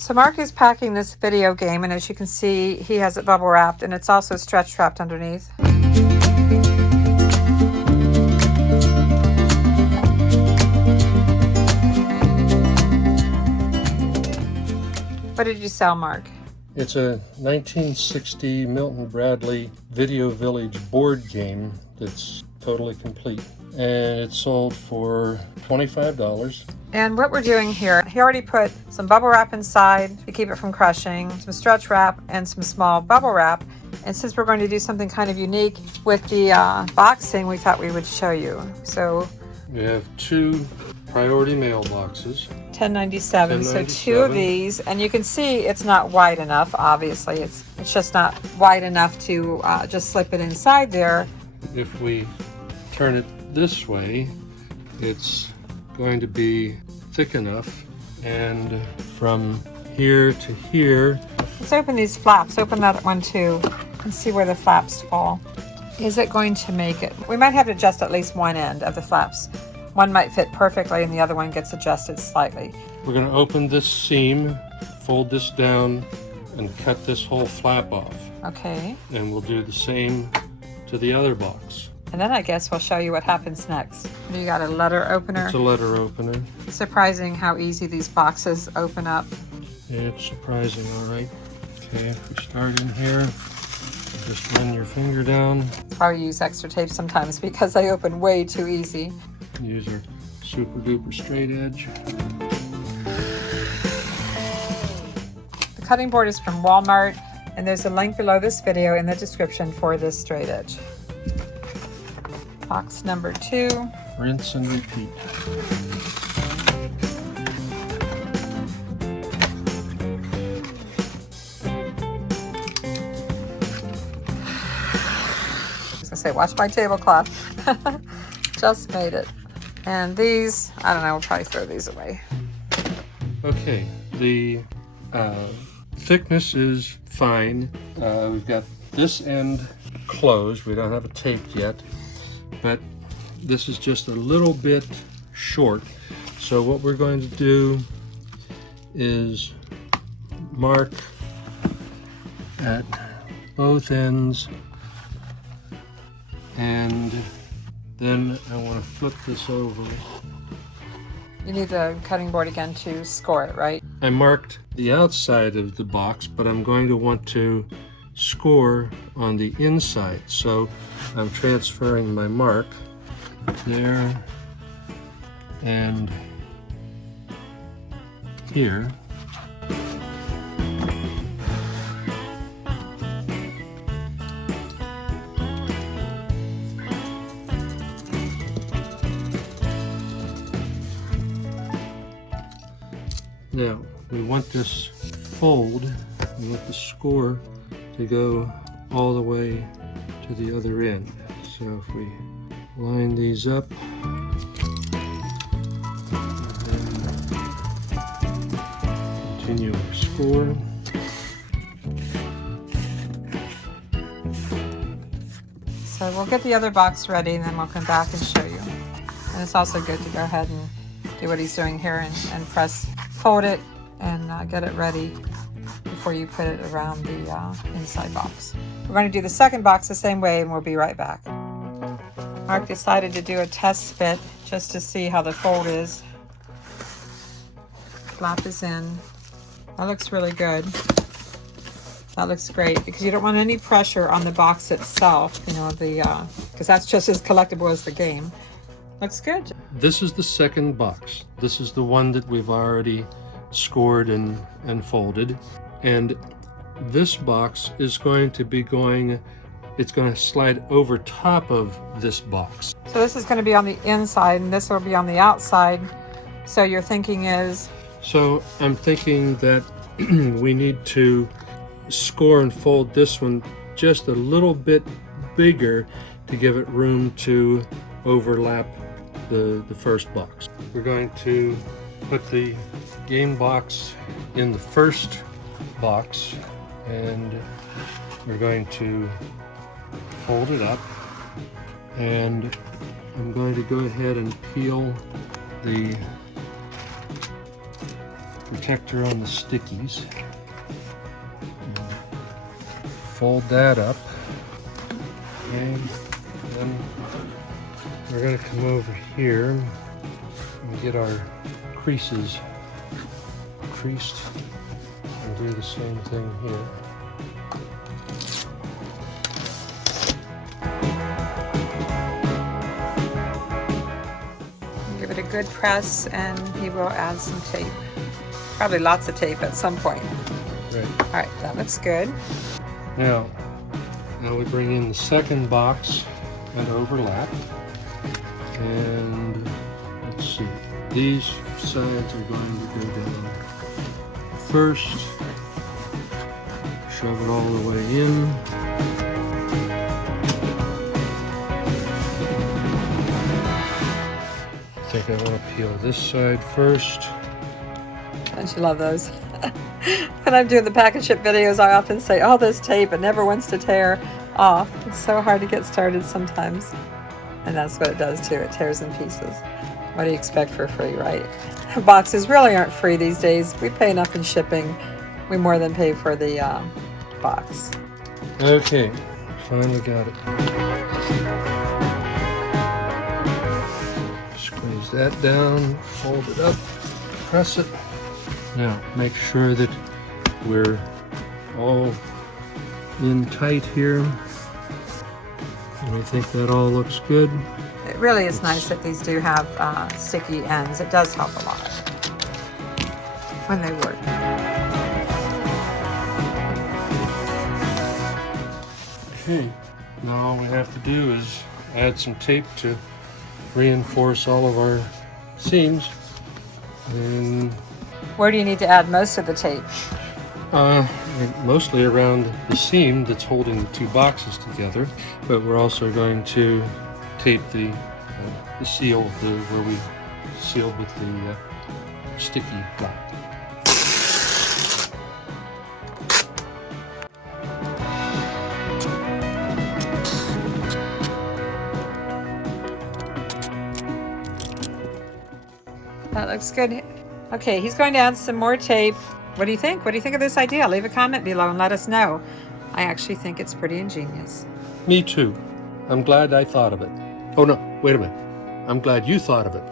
So Mark is packing this video game, and as you can see, he has it bubble wrapped, and it's also stretch wrapped underneath. What did you sell, Mark? It's a 1960 Milton Bradley Video Village board game that's totally complete. And it's sold for $25. And what we're doing here, he already put some bubble wrap inside to keep it from crushing, some stretch wrap, and some small bubble wrap. And since we're going to do something kind of unique with the boxing, we thought we would show you. So we have 2 priority mailboxes. $10.97. So 2 of these, and you can see it's not wide enough. Obviously, it's just not wide enough to just slip it inside there. If we turn it this way, it's going to be thick enough, and from here to here. Let's open these flaps. Open that one too, and see where the flaps fall. Is it going to make it? We might have to adjust at least one end of the flaps. One might fit perfectly and the other one gets adjusted slightly. We're going to open this seam, fold this down, and cut this whole flap off. Okay. And we'll do the same to the other box. And then I guess we'll show you what happens next. You got a letter opener. It's a letter opener. Surprising how easy these boxes open up. Yeah, it's surprising, all right. Okay, if we start in here, just run your finger down. That's why we use extra tape sometimes, because they open way too easy. Use our super duper straight edge. The cutting board is from Walmart, and there's a link below this video in the description for this straight edge. Box number 2. Rinse and repeat. I was gonna say, watch my tablecloth. Just made it. And these, I don't know, we'll probably throw these away. Okay, the thickness is fine. We've got this end closed. We don't have it taped yet, but this is just a little bit short. So what we're going to do is mark at both ends, and then I want to flip this over. You need the cutting board again to score it, right? I marked the outside of the box, but I'm going to want to score on the inside. So I'm transferring my mark there and here. Now, we want this fold, we want the score to go all the way to the other end. So if we line these up, and continue our score. So we'll get the other box ready and then we'll come back and show you. And it's also good to go ahead and do what he's doing here and fold it and get it ready before you put it around the inside box. We're going to do the second box the same way and we'll be right back. Mark decided to do a test fit just to see how the fold is. Flap is in. That looks really good. That looks great because you don't want any pressure on the box itself, you know, because that's just as collectible as the game. Looks good. This is the second box. This is the one that we've already scored and folded. And this box is going to be it's going to slide over top of this box. So this is going to be on the inside and this will be on the outside. So your thinking is? So I'm thinking that we need to score and fold this one just a little bit bigger to give it room to overlap the first box. We're going to put the game box in the first box and we're going to fold it up, and I'm going to go ahead and peel the protector on the stickies. Fold that up. Okay. Then we're going to come over here and get our creases creased and do the same thing here. Give it a good press and he will add some tape. Probably lots of tape at some point. Right. All right, that looks good. Now we bring in the second box and overlap. And let's see, these sides are going to go down first. Shove it all the way in. I think I want to peel this side first. Don't you love those? When I'm doing the pack and ship videos, I often say, oh, this tape, it never wants to tear off. It's so hard to get started sometimes. And that's what it does too, it tears in pieces. What do you expect for free, right? Boxes really aren't free these days. We pay enough in shipping. We more than pay for the box. Okay, finally got it. Squeeze that down, fold it up, press it. Now, make sure that we're all in tight here. And I think that all looks good. It really is nice that these do have sticky ends. It does help a lot when they work. Okay, now all we have to do is add some tape to reinforce all of our seams. And Where do you need to add most of the tape? mostly around the seam that's holding the two boxes together, but we're also going to tape the seal where we sealed with the sticky flap. That looks good. Okay, he's going to add some more tape. What do you think? What do you think of this idea? Leave a comment below and let us know. I actually think it's pretty ingenious. Me too. I'm glad I thought of it. Oh no, wait a minute. I'm glad you thought of it.